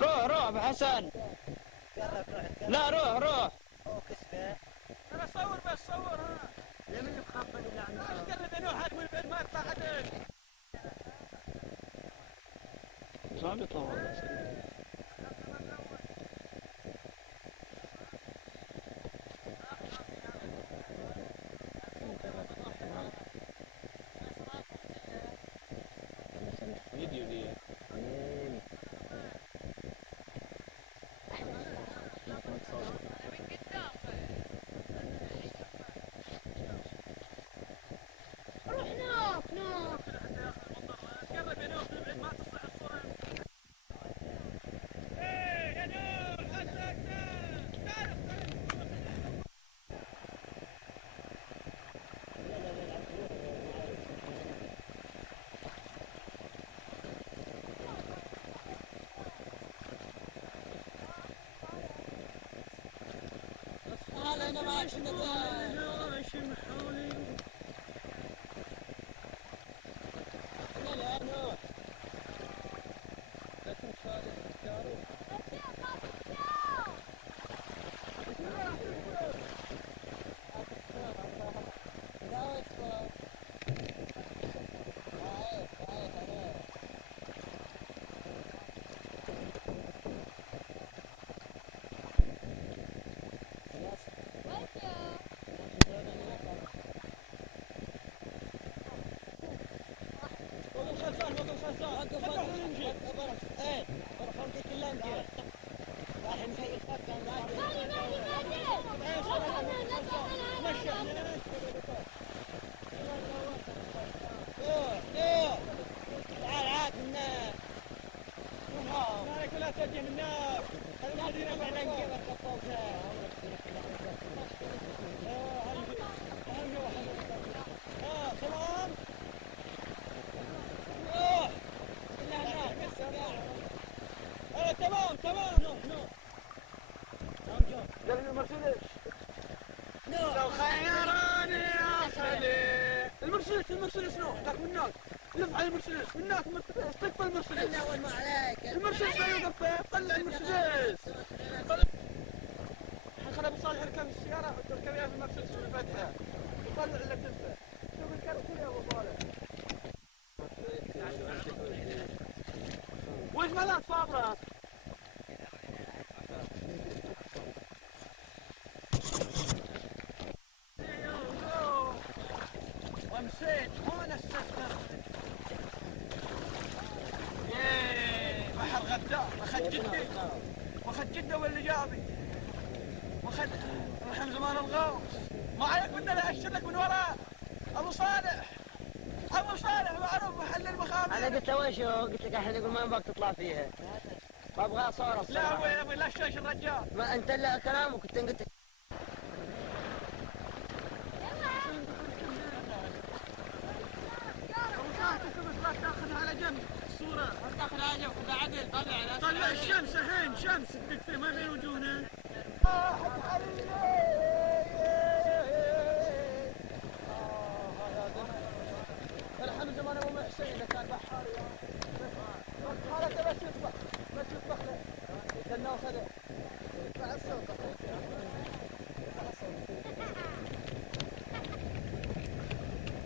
روح روح ابو حسن. لا روح روح. انا صور بس صور ها. لمن اللي بخاف اللي عم يصور؟ قرب يا نوح والبيت ما يطلع عدل. صعب يطول. فيديو لي. روح نوف نوف. قرب يا نوح والبيت ما تصلح الصورة. ايه يا نوح هسه تعرف. انا معك لو خيروني اصلي المرسيدس شنو؟ ذاك من هناك لف على المرسيدس من هناك استقبل المرسيدس. اول ما عليك المرسيدس لا يوقف طلع المرسيدس. خل ابو صالح يركب السياره تركبيها في المرسيدس والفتحه وطلع اللي تنفع. شوف الكرسي يا ابو صالح. وش مالك صابره؟ ومشيت هون استثمر. ياي بحر غدار واخذ جده واللي جابي واخذ رحم زمان الغوص. ما عليك بدنا اشر لك من وراء ابو صالح معروف محل المخابز. انا قلت له وين شو؟ قلت لك الحين يقول ما يبغاك تطلع فيها. ما ابغى صورة لا الصراحة. وين ابغى لا شاش الرجال. ما انت الا كلامك كنت قلت تاخذها على جنب الصورة. تاخذ على جنب خذها عدل طلع الشمس الحين شمس تدق فيه ما بين وجوهنا. الحمد زمان ابو محسن كان بحار. هذا بس يطبخ له. كنا اخذه. يطلع الصوت.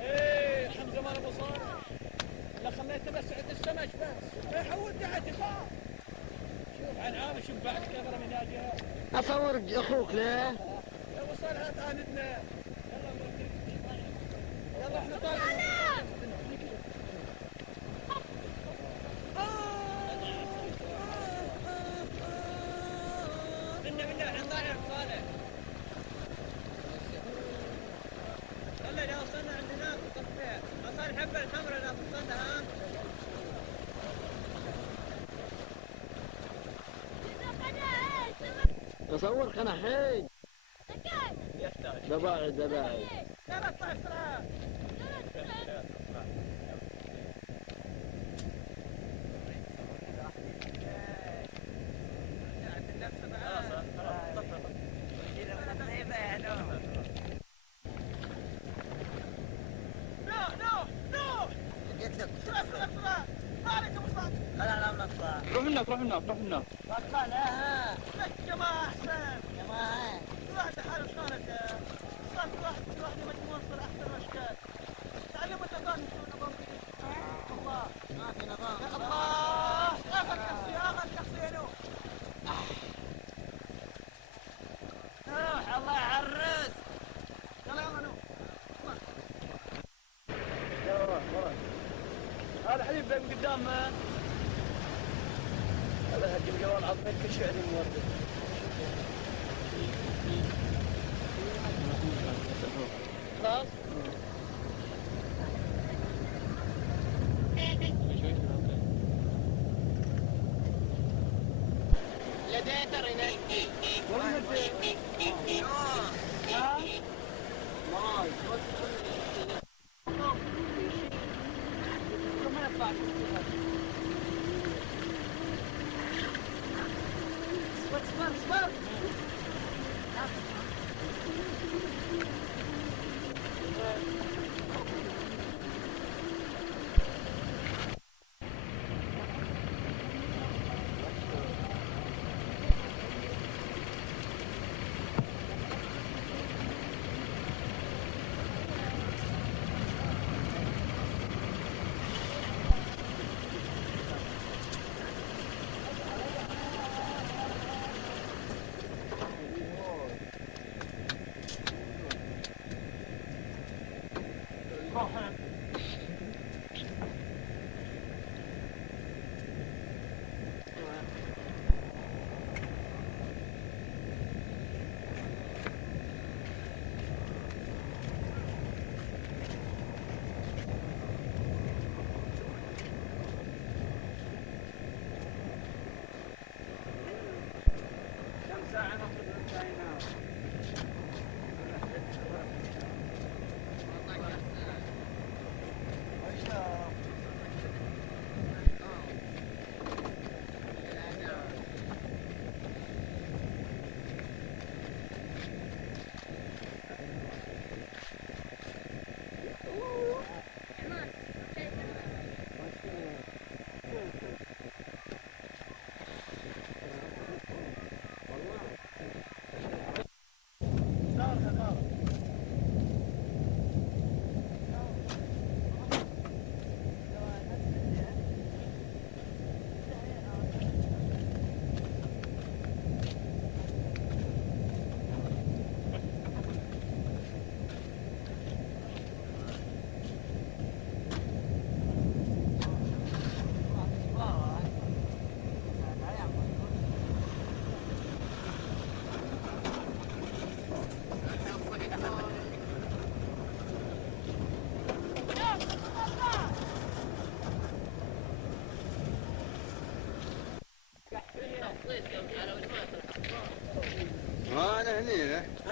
ايه الحمد زمان ابو صالح. لا خليته بس عند السمك بس. يحول تحت يخاف. شوف عنعام شوف بعد كاميرا من ناجيها. اصور اخوك ليه؟ يا ابو صالح تعاندنا. يلا احنا طالعين. منا احنا طالعين صالح. يلا اذا وصلنا عند هناك نطفيها. صالح حبه الحمراء اذا وصلنا ها. اصورك انا الحين. دباعد يلا اطلع بسرعه. هناك روح هناك روح هناك. بطل ها. جماعة أحسن. جماعة. كل واحد حاله شلونك؟ صار كل واحد يمثل مصر أحسن الأشكال. تعلموا النظام شلون نظام الله. ما في نظام. الله آخر شخصية آخر شخصية نو. روح الله يعرس. يلا يلا نو. هذا حليب من قدام. هذا هجم جوال عظمي كل شيء عليه مورد. خلاص. لديه ترينا. والله مدي. ها؟ ماي. ما ينفع. اصبر. انا هني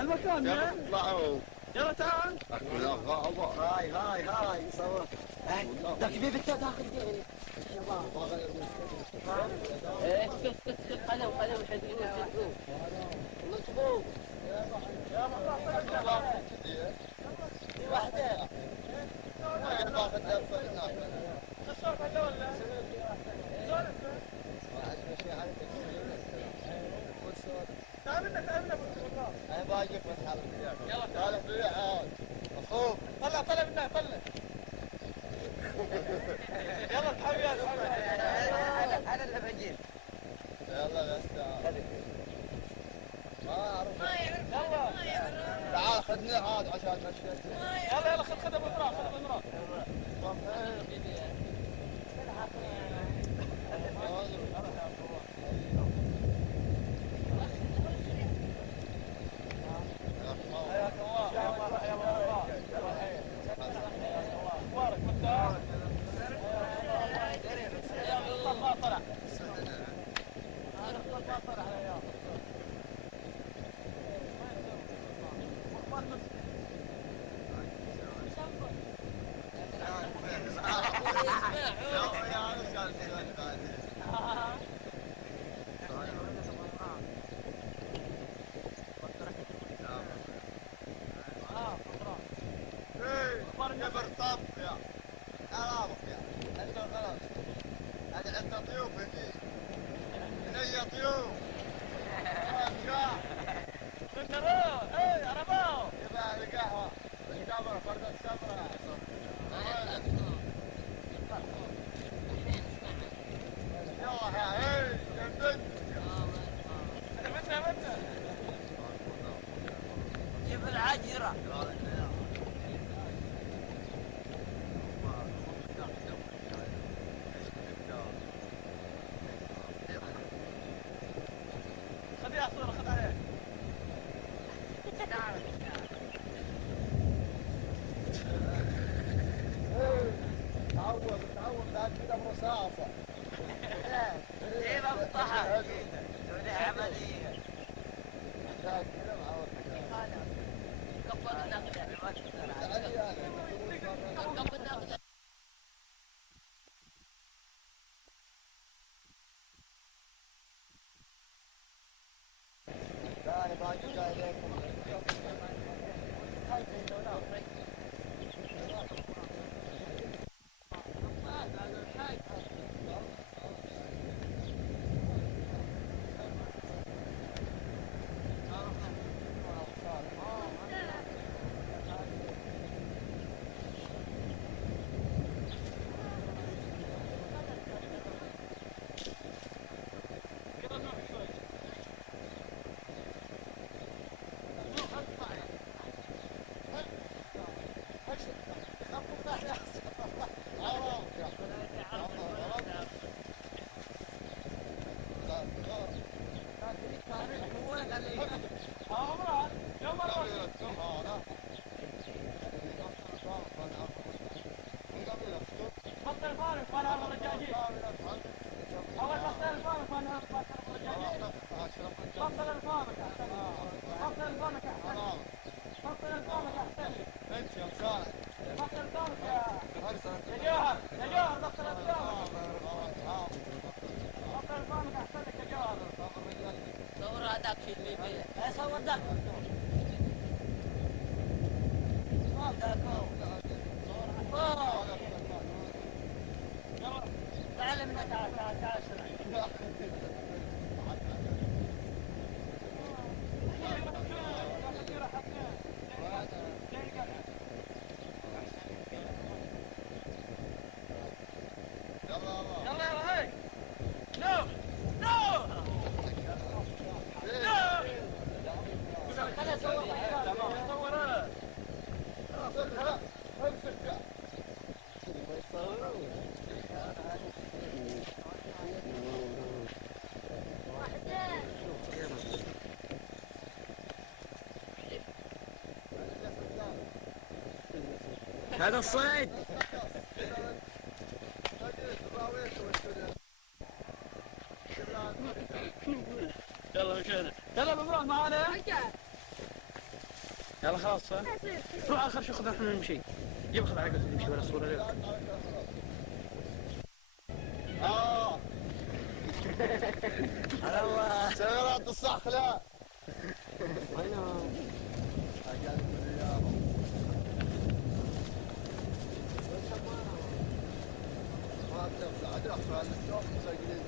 المكان يلا من؟ اطلعوا يلا تعال. اكل الغابة. هاي صور. ذاك كيف انت داخل فيه؟ ايه قلم حديد مظبوط. واحدة. تعال منا انا باجي في الحلقة. يلا تعال في عاد اخوك. طلع منا طلع. يلا تحب يا أنا اللي بجيب. يلا بس تعال. ما اعرف. يلا تعال خذني عاد عشان نمشي. يلا خذ ابو عمران خذ ابو عمران. حياك الله يا مرحبا. مبارك مختار. يلا ما طلع. ما طلع يا جبر طب يا عرفك يا انت خلاص هذه عندنا ضيوف هني يا طيور. شاع. كنت روح ايه عرباو. يبقى القهوة. التمرة فردة التمرة. يلا يا هي جنبت. متى جيب العجرة. خذيها صورة خذ عليها. تعود بعد كده برصاصة. ايه بفضحك تسوي عملية. بعد كده معود. قبل النقل يعني ما تقدر. تعالي يعني. قبل النقل. لا باقي جاي لكم. بطل الفارق وانا ابغى الرجاجين. اول بطل الفارق وانا ابغى الرجاجين. بطل الفارق احسن لي. بطل الفارق احسن لي. بطل الفارق احسن لي. انت يا مساعد. بطل الفارق يا جوهر يا جوهر بطل الفارق. بطل الفارق احسن لك يا جوهر. صور هذاك في الليبية. اي صور ذاك. تعال من تعال تعال تعال اسرع. يلا يلا هاي. نو نو نو. خليني اصور. صورها. هذا الصيد. يلا مشينا. يلا بنروح معانا. يلا خلاص ها. روح اخر شيء خذ احنا نمشي. جيب خذ عقل نمشي ولا صورة لك. على الله. سيارات الصحلة. ما تنفع عاد راح على الجو مسجلين.